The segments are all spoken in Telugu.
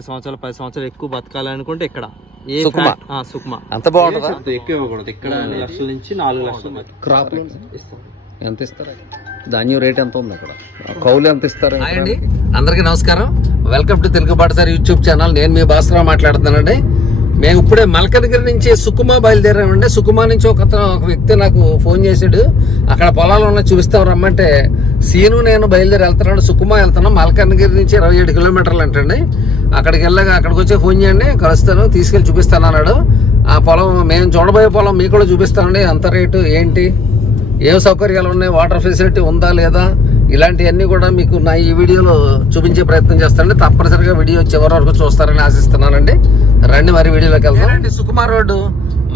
20 సంవత్సరాలు 10 సంవత్సరాలు ఎక్కువ బతకాలనుకుంటే ఇక్కడ సుకుమా అంత బాగుంటుందా? అంత ఎక్కువ ఇవ్వకూడదు. ఇక్కడ 2 లక్షల నుంచి 4 లక్షలు క్రాప్ ఎంత ఇస్తారు? ధాన్యం రేట్ ఎంత ఉంది అక్కడ? కౌలు ఎంత ఇస్తారు? అండి అందరికీ నమస్కారం, welcome to Telugu Batasari YouTube channel. నేను మీ భాస్కర్ మాట్లాడుతున్నానండి. మేము ఇప్పుడే మల్కనగిరి నుంచి సుకుమా బయలుదేరామండి. సుకుమా నుంచి ఒక వ్యక్తి నాకు ఫోన్ చేశాడు, అక్కడ పొలాలు ఉన్న చూపిస్తాం రమ్మంటే సీను నేను బయలుదేరి వెళ్తున్నాడు. సుకుమా వెళ్తున్నాం. మల్కనగిరి నుంచి 27 కిలోమీటర్లు అంటండి. అక్కడికి వెళ్ళగా అక్కడికి వచ్చి ఫోన్ చేయండి, కలుస్తాను, తీసుకెళ్ళి చూపిస్తాను అన్నాడు. ఆ పొలం మేము చూడబోయే పొలం మీకు కూడా చూపిస్తానండి. ఎంత రేటు ఏంటి, ఏం సౌకర్యాలు ఉన్నాయి, వాటర్ ఫెసిలిటీ ఉందా లేదా, ఇలాంటివన్నీ కూడా మీకు నా ఈ వీడియోలో చూపించే ప్రయత్నం చేస్తానండి. తప్పనిసరిగా వీడియో చివరి వరకు చూస్తారని ఆశిస్తున్నానండి. రండి మరి వీడియోలోకి వెళ్తాం. సుకుమా రోడ్డు,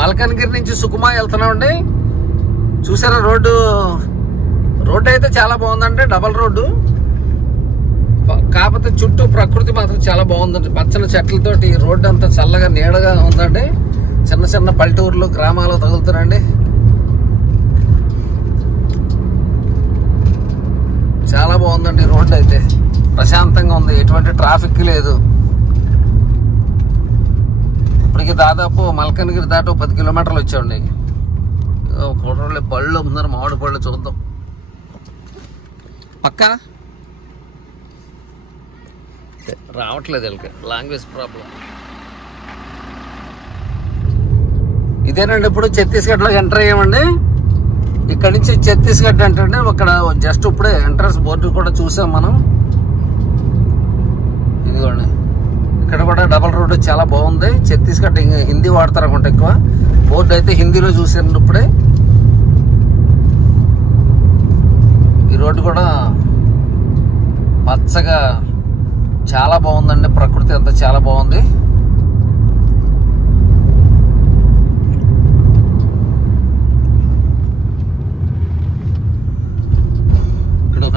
మల్కనగిరి నుంచి సుకుమా వెళ్తున్నామండి. చూసారా రోడ్డు అయితే చాలా బాగుందండి. డబల్ రోడ్డు, కాకపోతే చుట్టూ ప్రకృతి మాత్రం చాలా బాగుందండి. పచ్చని చెట్లతోటి రోడ్డు అంతా చల్లగా నీడగా ఉందండి. చిన్న చిన్న పల్లెటూర్లు గ్రామాలు తగులుతున్నాయండి. చాలా బాగుందండి రోడ్డు అయితే, ప్రశాంతంగా ఉంది, ఎటువంటి ట్రాఫిక్ లేదు. ఇప్పటికి దాదాపు మల్కనగిరి దాటి 10 కిలోమీటర్లు వచ్చామండి. పళ్ళు ముందర మామిడి పళ్ళు చూద్దాం. పక్క రావట్లేదు వీళ్ళకి, లాంగ్వేజ్ ప్రాబ్లం. ఇదేనండి ఇప్పుడు ఛత్తీస్గఢ్లో ఎంటర్ అయ్యామండి. ఇక్కడ నుంచి ఛత్తీస్గఢ్ అంటే అక్కడ జస్ట్ ఇప్పుడే ఎంట్రన్స్ బోర్డు కూడా చూసాం మనం. ఇదిగోండి, ఇక్కడ కూడా డబల్ రోడ్డు చాలా బాగుంది. ఛత్తీస్గఢ్ హిందీ వాడతారు అనుకుంటా ఎక్కువ. బోర్డు అయితే హిందీలో చూసాను ఇప్పుడే. ఈ రోడ్డు కూడా పచ్చగా చాలా బాగుందండి. ప్రకృతి అంతా చాలా బాగుంది.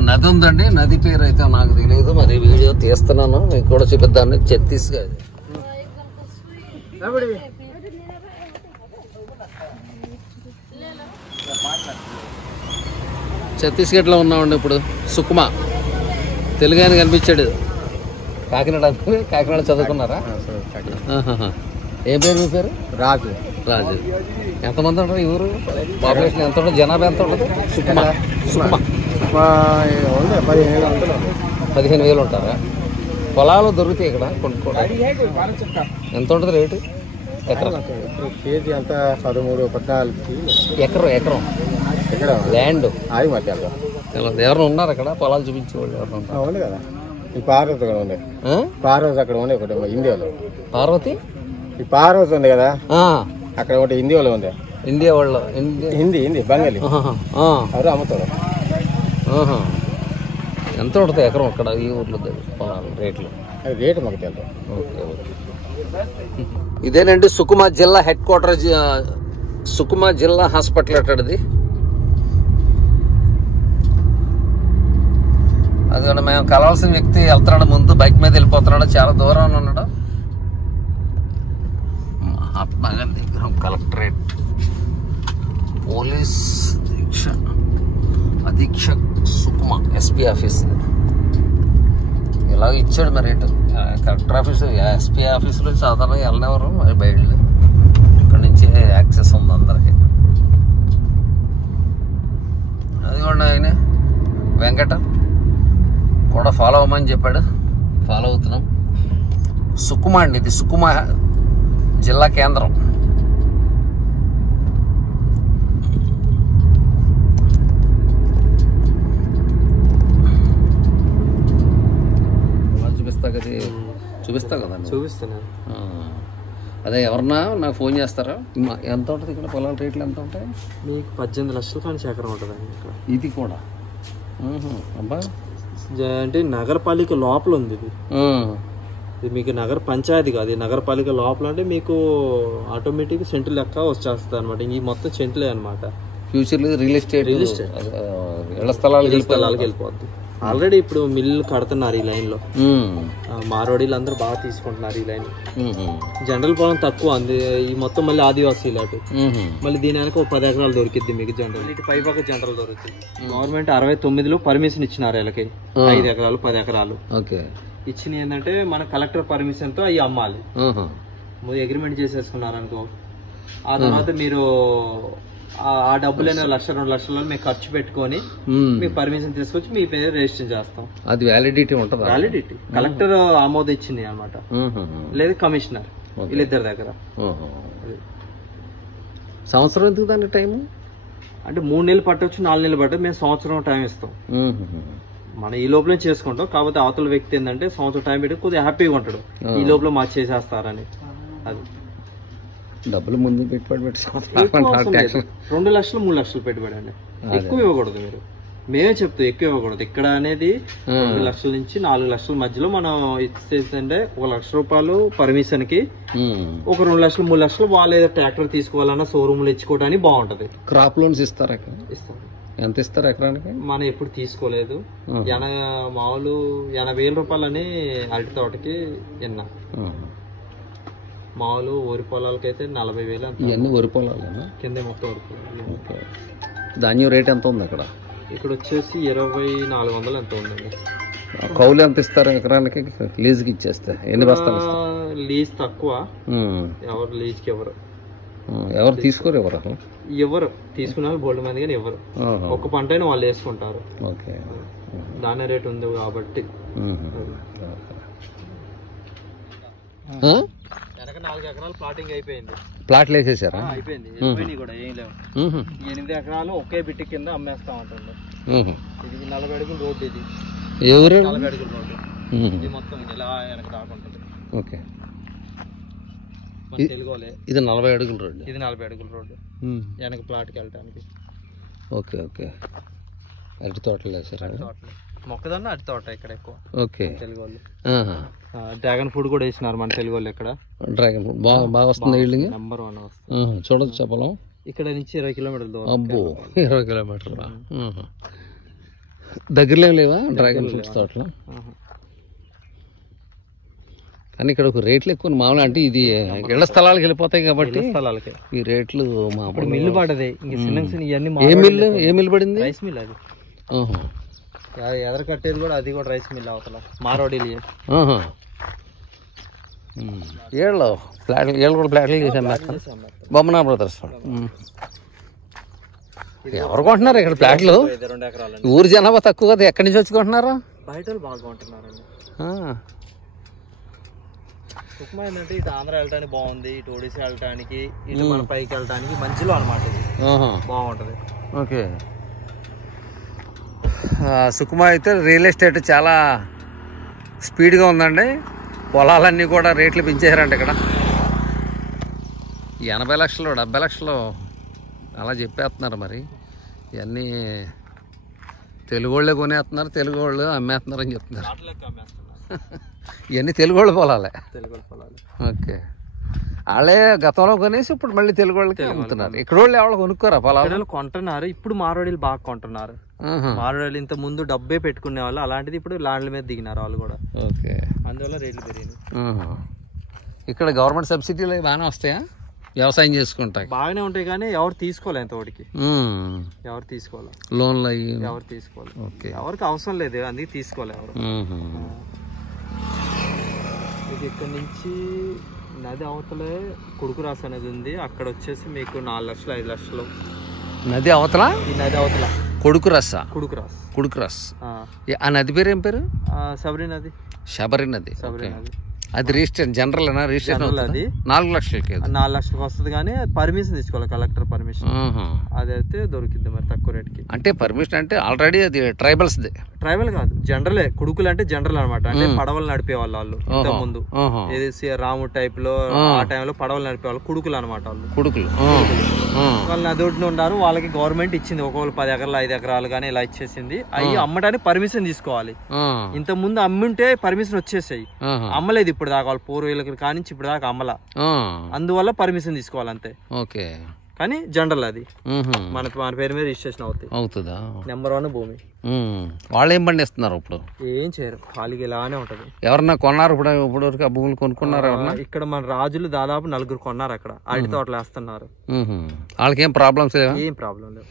నది ఉందండి, నది పేరు అయితే నాకు తెలియదు. మరి వీడియో తీస్తున్నాను, మీకు కూడా చూపిద్దాన్ని. ఛత్తీస్గఢ్ ఛత్తీస్గఢ్లో ఉన్నామండి ఇప్పుడు. సుకుమా తెలుగు ఆయన కనిపించాడు. కాకినాడ చదువుకున్నారా? ఏ పేరు మీ పేరు? రాజు. ఎంతమంది ఉంటారు ఈ ఊరు? పాపులేషన్ ఎంత ఉంటుంది? జనాభా ఎంత ఉంటుంది? సుకుమా 15,000 ఉంటారా? పొలాలు దొరుకుతాయి ఇక్కడ కొనుక్కోవడానికి? ఎంత ఉంటుంది రేటు? ఎకరం కేజీ అంత 13-14 ఎకరం ల్యాండ్. ఎవరైనా ఉన్నారు అక్కడ పొలాలు చూపించేవాళ్ళు? ఎవరైనా ఉంది కదా. ఈ పార్వతి అక్కడ ఉంది. పార్వతి అక్కడ ఉంది ఒకటి హిందీలో. పార్వతి ఈ పార్వతి ఉంది కదా, అక్కడ ఒకటి హిందీలో ఉంది. ఇండియా వాళ్ళు హిందీ బెంగాలీ ఎవరు అమ్ముతారు. ఎంత ఉంటుంది ఎకరం అక్కడ ఈ ఊర్లో పొలాలు రేట్లు? రేటు మాకు తెలుసు. ఓకే. ఇదేనండి సుకుమా జిల్లా హెడ్ క్వార్టర్, సుకుమా జిల్లా హాస్పిటల్ అట్టడిది. అది మేము కలవాల్సిన వ్యక్తి వెళ్తున్నాడు, ముందు బైక్ మీద వెళ్ళిపోతున్నాడు, చాలా దూరం ఉన్నాడు. మహాత్మా గాంధీ విగ్రహం, కలెక్టరేట్, పోలీస్ అధీక్షక్ సుకుమా, ఎస్పీ ఆఫీస్. ఇలాగ ఇచ్చాడు మరి రేటు. కలెక్టర్ ఆఫీసు, ఎస్పీ ఆఫీసులో సాధారణంగా వెళ్ళినవారు, మరి బయలు ఇక్కడ నుంచి యాక్సెస్ ఉంది అందరికి. అది కూడా ఆయన వెంకట కూడా ఫాలో అవ్వమని చెప్పాడు, ఫాలో అవుతున్నాం. సుకుమా అండి, ఇది సుకుమా జిల్లా కేంద్రం. చూపిస్తావు కదా? చూపిస్తాను. అదే ఎవరన్నా నాకు ఫోన్ చేస్తారా? ఎంత ఉంటుంది ఇక్కడ పొలాల రేట్లు? ఎంత ఉంటాయి మీకు? 18 లక్షల కానీ ఎకరం ఉంటుందండి ఇక్కడ. ఇది కూడా అబ్బా, అంటే నగరపాలిక లోపల ఉంది ఇది. ఇది మీకు నగర పంచాయతీ కాదు, నగరపాలిక లోపల. అంటే మీకు ఆటోమేటిక్ సెంటు లెక్క వచ్చేస్తుంది అనమాట. ఈ మొత్తం సెంట్లే అనమాట. ఫ్యూచర్లో రియల్ ఎస్టేట్ ఇళ్ల స్థలాలకు వెళ్ళిపోద్ది. ఆల్రెడీ ఇప్పుడు మిల్లు కడుతున్నారు ఈ లైన్ లో. మార్వాడీలు అందరూ బాగా తీసుకుంటున్నారు ఈ లైన్. జనరల్ పొలం తక్కువ అంది ఈ మొత్తం. మళ్ళీ ఆదివాసీలు అటు మళ్ళీ దీని వెనక 10 ఎకరాలు దొరికిద్ది మీకు జనరల్. ఇటు పైపక్క జనరల్ దొరుకుతుంది. గవర్నమెంట్ 69లో పర్మిషన్ ఇచ్చినారు వీళ్ళకి 5 ఎకరాలు 10 ఎకరాలు. ఇచ్చినవి ఏంటంటే మన కలెక్టర్ పర్మిషన్ తో అవి అమ్మాలి. అగ్రిమెంట్ చేసేసుకున్నారనుకో, ఆ తర్వాత మీరు ఆ డబ్బులైన 1-2 లక్షలలో మేము ఖర్చు పెట్టుకొని మీకు పర్మిషన్ తీసుకొచ్చి మీ పేరు రిజిస్టర్ చేస్తాం. అది వ్యాలిడిటీ ఉంటుంది. వ్యాలిడిటీ కలెక్టర్ ఆమోదం ఇచ్చింది అనమాట, లేదు కమిషనర్, వీళ్ళిద్దరి దగ్గర. సంవత్సరం ఎందుకు దానికి టైం? అంటే 3 నెలలు పట్టవచ్చు, 4 నెలలు పట్టవచ్చు. మేము సంవత్సరం టైం ఇస్తాం. మనం ఈ లోపల చేసుకుంటాం. కాకపోతే అవతల వ్యక్తి ఏంటంటే సంవత్సరం టైం పెట్టి కొద్దిగా హ్యాపీగా ఉంటాడు, ఈ లోపల మా చేసేస్తారని. అది డబ్బులు ముందు పెట్టుబడి 2 లక్షలు 3 లక్షలు పెట్టుబడి అండి. ఎక్కువ ఇవ్వకూడదు. మీరు మేమే చెప్తాం ఎక్కువ ఇవ్వకూడదు. ఇక్కడ అనేది 2 లక్షల నుంచి 4 లక్షల మధ్యలో మనం ఇచ్చేదంటే 1 లక్ష రూపాయలు పర్మిషన్ కి, ఒక 2 లక్షలు 3 లక్షలు వాళ్ళు ఏదో ట్రాక్టర్ తీసుకోవాలన్నా షోరూమ్లు ఇచ్చుకోవడానికి బాగుంటది. క్రాప్ లోన్స్ ఇస్తారా? ఇస్తాం. ఎంత ఇస్తారు ఎకరానికి? మనం ఎప్పుడు తీసుకోలేదు. మామూలు 80,000 రూపాయలని అరటి తోటకి విన్నా. మామూలు వరి పొలాలకైతే 40,000. ఇవన్నీ వరి పొలాలు కింద మొత్తం వరి పొలాలు. ధాన్యం రేట్ ఎంత ఉంది అక్కడ? ఇక్కడ వచ్చేసి 2400 ఎంత ఉందండి. కౌలు ఎంత ఇస్తారు ఎకరానికి? లీజ్కి ఇచ్చేస్తే ఎన్ని బస్తాలు? లీజ్ తక్కువ. ఎవరు లీజ్కి ఎవరు తీసుకోరు? ఎవరు తీసుకున్న బోల్డ్ మంది కానీ ఎవరు ఒక పంట అయినా వాళ్ళు వేసుకుంటారు. దాని రేట్ ఉంది కాబట్టి. వెనక 4 ఎకరాలు ప్లాటింగ్ అయిపోయింది. ప్లాట్లు వేసేసారా? అయిపోయింది. కూడా ఏం లేవు. 8 ఎకరాలు ఒకే బిట్టి కింద అమ్మేస్తా ఉంటుంది. ఇది 40 అడుగుల రోడ్డు. ఇది 40 అడుగుల రోడ్డు. ఇది మొత్తం ఇలా వెనక దాకుంటుంది. ఓకే. తెలుగోలే. ఇది 40 అడుగుల రోడ్డు. ఇది 40 అడుగుల రోడ్డు వెనక ప్లాట్కి వెళ్ళటానికి. Okay okay. అరటి తోటలు వేసారా? మొక్కదన్న అరటి తోట ఇక్కడ ఎక్కువ. ఓకే. తెలుగు వాళ్ళు డ్రాగన్ ఫ్రూట్ కూడా వేసినారు మన తెలుగు వాళ్ళు. ఇక్కడ డ్రాగన్ ఫ్రూట్ బాగా వస్తుంది. నెంబర్ 1 వస్తుంది. చూడొచ్చు చెప్పలం. ఇక్కడ నుంచి 20 కిలోమీటర్ల దూరం. అబ్బో, 20 కిలోమీటర్ల దగ్గరలో లేవా డ్రాగన్ ఫ్రూట్స్ తోటలు? కానీ ఇక్కడ ఒక రేట్లు ఎక్కువ మామూలు. అంటే ఇది ఇళ్ల స్థలాలకు వెళ్ళిపోతాయి కాబట్టి స్థలాలకి ఈ రేట్లు మామూలు. మిల్లు పడది. ఏ మిల్లు పడింది? Rice mill. అది ఎదర కట్టేది కూడా, అది కూడా రైస్ మిల్ అవతల మారోడి. ఏళ్ళు కూడా ఫ్లాట్లు చేశాను. బొమ్మనా బ్రదర్స్. ఎవరు కొంటున్నారు ఇక్కడ ఫ్లాట్లు? 2 ఎకరాలు. ఊరు జనాభా తక్కువ కదా, ఎక్కడి నుంచి వచ్చి కొంటున్నారు? బయట బాగా కొంటున్నారండి. సుకుమా ఏంటంటే ఇటు ఆంధ్ర వెళ్ళడానికి బాగుంది, ఇటు ఒడిశా వెళ్ళటానికి, ఇటు మన పైకి వెళ్ళటానికి మంచిలో అనమాట. ఇది బాగుంటది. ఓకే. సుకుమా అయితే రియల్ ఎస్టేట్ చాలా స్పీడ్గా ఉందండి. పొలాలన్నీ కూడా రేట్లు పెంచేశారంట ఇక్కడ. 80 లక్షలు 70 లక్షలు అలా చెప్పేస్తున్నారు. మరి ఇవన్నీ తెలుగు వాళ్ళే కొనేస్తున్నారు, తెలుగు వాళ్ళు అమ్మేస్తున్నారు అని చెప్తున్నారు. ఇవన్నీ తెలుగు వాళ్ళు పొలాలే. ఓకే. వాళ్ళే గతంలో కొనేసి ఇప్పుడు మళ్ళీ తెలుగు వాళ్ళకి అమ్ముతున్నారు. ఇక్కడ వాళ్ళు ఎవరు కొనుక్కోరా పొలాలు? కొంటున్నారు. ఇప్పుడు మారోడీలు బాగా కొంటున్నారు. మారోడీలు ఇంత ముందు డబ్బే పెట్టుకునే వాళ్ళు, అలాంటిది ఇప్పుడు ల్యాండ్ల మీద దిగినారు వాళ్ళు కూడా. ఓకే. అందువల్ల రేట్లు పెరిగినాయి. ఇక్కడ గవర్నమెంట్ సబ్సిడీలు బాగానే వస్తాయా? వ్యవసాయం చేసుకుంటాయి బాగానే ఉంటాయి కానీ ఎవరు తీసుకోవాలి. ఎంతోటికి ఎవరు తీసుకోవాలి? లోన్లు అయ్యి ఎవరు తీసుకోవాలి? ఓకే. ఎవరికి అవసరం లేదు, అందుకే తీసుకోవాలి ఎవరు. ఇక్కడ నుంచి నది అవతలే కుడుకురాస్ అనేది ఉంది. అక్కడ వచ్చేసి మీకు 4 లక్షలు 5 లక్షలు. నది అవతల? ఈ నది అవతల కుడుకురాస్. ఆ నది పేరు ఏం పేరు? శబరి నది. శబరి నది. అది రిజిస్టర్ జనరల్ రిజిస్ట్రేషన్. అది 4 లక్షలకి 4 లక్షలకు వస్తుంది కానీ పర్మిషన్ తీసుకోవాలి, కలెక్టర్ పర్మిషన్. అదైతే దొరికింది మరి తక్కువ రేట్కి. అంటే పర్మిషన్ అంటే ఆల్రెడీ అది ట్రైబల్స్. ట్రైబల్ కాదు, జనరలే. కుడుకులు అంటే జనరల్ అనమాట. అంటే పడవలు నడిపే వాళ్ళు ఇంత ముందు. ఏది రాము టైప్ లో ఆ టైంలో పడవలు నడిపే వాళ్ళు కుడుకులు అనమాట. వాళ్ళు నది ఒడ్డున ఉన్నారు. వాళ్ళకి గవర్నమెంట్ ఇచ్చింది ఒకవేళ 10 ఎకరాలు 5 ఎకరాలు కానీ ఇలా ఇచ్చేసింది. అవి అమ్మడానికి పర్మిషన్ తీసుకోవాలి. ఇంత ముందు అమ్ముంటే పర్మిషన్ వచ్చేసాయి. అమ్మలేదు ఇప్పుడు దాకా. వాళ్ళు 4 వేల కానించి ఇప్పుడు దాకా అమ్మలా. అందువల్ల పర్మిషన్ తీసుకోవాలి అంతే. ఓకే. కానీ జనరల్ అది మన పేరు మీద రిజిస్ట్రేషన్ అవుతుందా? నెంబర్ 1 భూమి. వాళ్ళు ఏం పండిస్తున్నారు ఇప్పుడు? ఏం చేయరు, ఖాళీగా ఇలానే ఉంటది. ఎవరన్నా కొన్నారు ఇప్పుడు వరకు ఆ భూములు కొనుక్కున్నారు? ఇక్కడ మన రాజులు దాదాపు 4 కొన్నారు అక్కడ, అరటి తోటలు వేస్తున్నారు. వాళ్ళకి ఏం ప్రాబ్లమ్స్ లేవు? ఏం ప్రాబ్లం లేవు.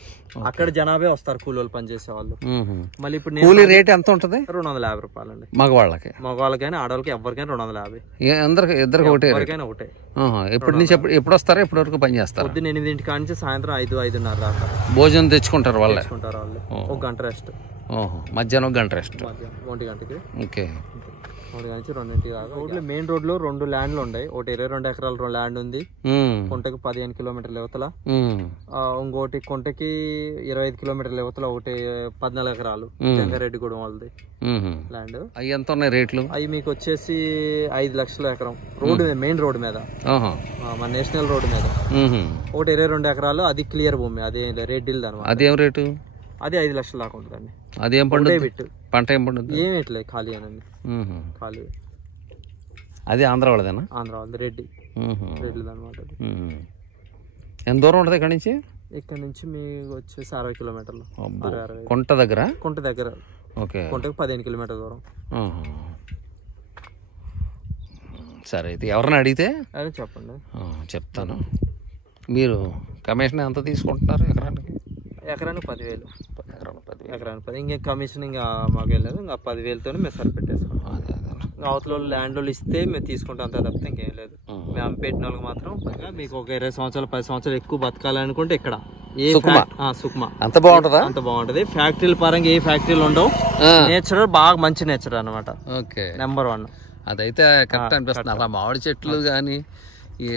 అక్కడ జనాభే వస్తారు కూలీలు పనిచేసే వాళ్ళు. మళ్ళీ ఇప్పుడు కూలీ రేట్ ఎంత ఉంటది? 250 రూపాయలు అండి మగవాళ్ళకైనా ఆడవాళ్ళకి ఎవరికైనా 250. ఇద్దరికి ఒకటే? ఎవరికైనా ఒకటే. ఎప్పటి నుంచి ఎప్పుడు వస్తారా? ఎప్పటి వరకు పని చేస్తారు? పొద్దున్న 8 కాడ నుంచి సాయంత్రం 5-5:30 దాకా భోజనం తెచ్చుకుంటారు వాళ్ళు? ఒక గంట రెస్ట్. మధ్యాహ్నం 1 గంట రెస్ట్. 1 గంటకి. ఓకే. 1 గంట 2 దాకా. రోడ్లు మెయిన్ రోడ్ లో 2 ల్యాండ్లు ఉన్నాయి. ఒకటి 22 ఎకరాల ల్యాండ్ ఉంది, కుంటకి 15 కిలోమీటర్ల యువతల. ఇంకోటి కుంటకి 25 కిలోమీటర్ల యువతల ఒకటి 14 ఎకరాలు జంగారెడ్డిగూడెం వాళ్ళది ల్యాండ్. అవి ఎంత ఉన్నాయి రేట్లు? అవి మీకు వచ్చేసి 5 లక్షల ఎకరం. రోడ్డు మెయిన్ రోడ్ మీద, మన నేషనల్ రోడ్ మీద. ఒకటి 22 ఎకరాలు, అది క్లియర్ భూమి, అది రెడ్డిల్ది అనమాట. అదేం రేటు? అది 5 లక్షల దాకా ఉంటుందండి. అదేం పండు? పంట ఏం పండు? ఏమిట్లేదు, ఖాళీ అనండి, ఖాళీ. అది ఆంధ్ర వాళ్ళదేనా? ఆంధ్ర వాళ్ళది, రెడ్డిది అనమాట. ఎంత దూరం ఉంటుంది ఇక్కడ నుంచి? ఇక్కడ నుంచి మీకు వచ్చేసి 60 కిలోమీటర్లు. కుంట దగ్గర? కుంట దగ్గర. ఓకే. కుంటకి 15 కిలోమీటర్ల దూరం. సరే, అయితే ఎవరిని అడిగితే చెప్పండి, చెప్తాను. మీరు కమిషన్ ఎంత తీసుకుంటున్నారు ఎకరానికి? ఎకరానికి 10,000. ఎకరానికి 10. ఇంకా కమిషన్ ఇంకా మాకు వెళ్ళలేదు. ఇంకా 10,000తో మేము సరిపెట్టేసుకుంటాం. అవతల ల్యాండ్ వాళ్ళు ఇస్తే మేము తీసుకుంటాం, అంత తప్పితే ఇంకేం లేదు. మేము పెట్టిన వాళ్ళకి మాత్రం మీకు ఒక 20 సంవత్సరాలు 10 సంవత్సరాలు ఎక్కువ బతకాలనుకుంటే ఇక్కడ సుక్మా అంత బాగుంటుందా? అంత బాగుంటది. ఫ్యాక్టరీల పరంగా ఏ ఫ్యాక్టరీలు ఉండవు. నేచర్ బాగా మంచి నేచర్ అనమాట. నెంబర్ 1. అదైతే కరెక్ట్ అనిపిస్తుంది. అలా మామిడి చెట్లు గానీ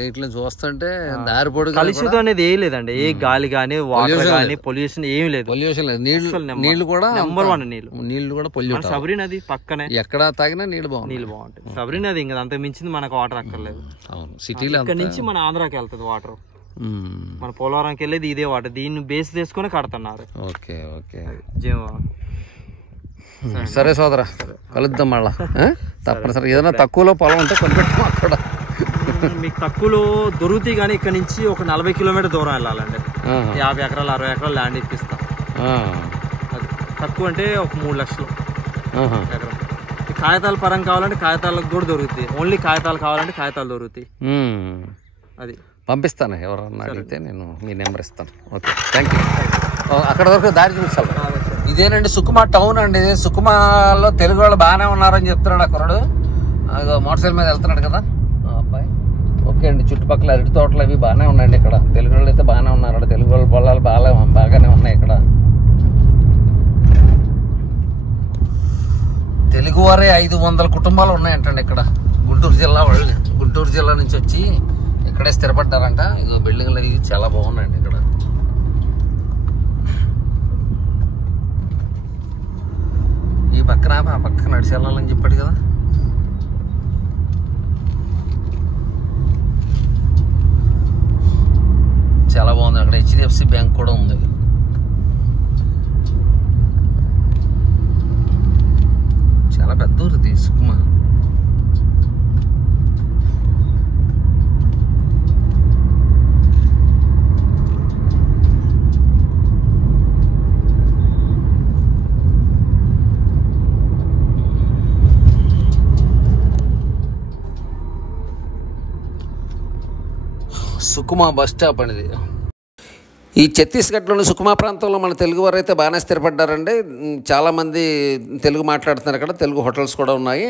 ఇట్లా చూస్తుంటే దారి పొడుగు కలుషితం అనేది ఏం లేదండి. ఏ గాలి గానీ వాటర్ గానీ పొల్యూషన్ ఏమి లేదు. పొల్యూషన్ లేదు. నీళ్లు కూడా నెంబర్ 1. నీళ్లు కూడా పొల్యూట్. సబరి నది పక్కనే, ఎక్కడ తాగినా నీళ్లు బాగుంటాయి. సబరి నది ఇంకా అంత మించింది మనకు వాటర్ అక్కర్లేదు. అవును, సిటీలో ఇక్కడ నుంచి మన ఆంధ్రాకి వెళ్తుంది వాటర్. మన పోలవరంకి వెళ్ళేది ఇదే వాటర్. దీన్ని బేస్ చేసుకుని కడుతున్నారు. Okay okay. సరే సోదరా, కలుద్దాం మళ్ళా. తప్పనిసరి ఏదైనా తక్కువలో పొలం ఉంటే కొనిపెట్టాం అక్కడ. మీకు తక్కువలో దొరుకుతాయి కానీ ఇక్కడ నుంచి ఒక 40 కిలోమీటర్ దూరం వెళ్ళాలండి. 50 ఎకరాలు 60 ఎకరాలు ల్యాండ్ ఇప్పిస్తాం. అది తక్కువ అంటే ఒక 3 లక్షలు ఎకరం. కాగితాల పరంగా కావాలంటే కాగితాలకు కూడా దొరుకుతాయి. ఓన్లీ కాగితాలు కావాలంటే కాగితాలు దొరుకుతాయి. అది పంపిస్తాను, ఎవరన్నా అడిగితే నేను మీ నెంబర్ ఇస్తాను. Okay, thank you. అక్కడ వరకు దారి చూపిస్తాను. ఇదేనండి సుకుమా టౌన్ అండి. సుకుమాలో తెలుగు వాళ్ళు బాగానే ఉన్నారని చెప్తున్నాడు ఆ కుర్రాడు. మోటార్ సైకిల్ మీద వెళ్తున్నాడు కదా అబ్బాయి. ఓకే అండి, చుట్టుపక్కల అరటి తోటలు అవి బాగానే ఉన్నాయండి. ఇక్కడ తెలుగు వాళ్ళు అయితే బాగానే ఉన్నారు. తెలుగు వాళ్ళ పొలాలు బాగానే ఉన్నాయి ఇక్కడ. తెలుగువారే 500 కుటుంబాలు ఉన్నాయంటండి ఇక్కడ. గుంటూరు జిల్లా వాళ్ళు, గుంటూరు జిల్లా నుంచి వచ్చి ఇక్కడే స్థిరపడ్డారంట. ఇక బిల్డింగ్లు అవి చాలా బాగున్నాయండి ఇక్కడ. ఈ పక్కన ఆ పక్క నడిచి వెళ్ళాలని చెప్పాడు కదా. చాలా బాగుంది. అక్కడ HDFC బ్యాంక్ కూడా ఉంది. చాలా పెద్ద ఊరిది సుకుమా. సుకుమా బస్ స్టాప్ అనేది. ఈ ఛత్తీస్గఢ్లోని సుకుమా ప్రాంతంలో మన తెలుగు వారు అయితే బాగానే స్థిరపడ్డారండి. చాలామంది తెలుగు మాట్లాడుతున్నారు అక్కడ. తెలుగు హోటల్స్ కూడా ఉన్నాయి.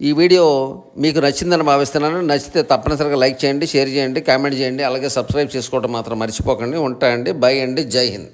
ఈ వీడియో మీకు నచ్చిందని భావిస్తున్నాను. నచ్చితే తప్పనిసరిగా లైక్ చేయండి, షేర్ చేయండి, కామెంట్ చేయండి. అలాగే సబ్స్క్రైబ్ చేసుకోవడం మాత్రం మర్చిపోకండి. ఉంటాయండి. బై అండి. జై హింద్.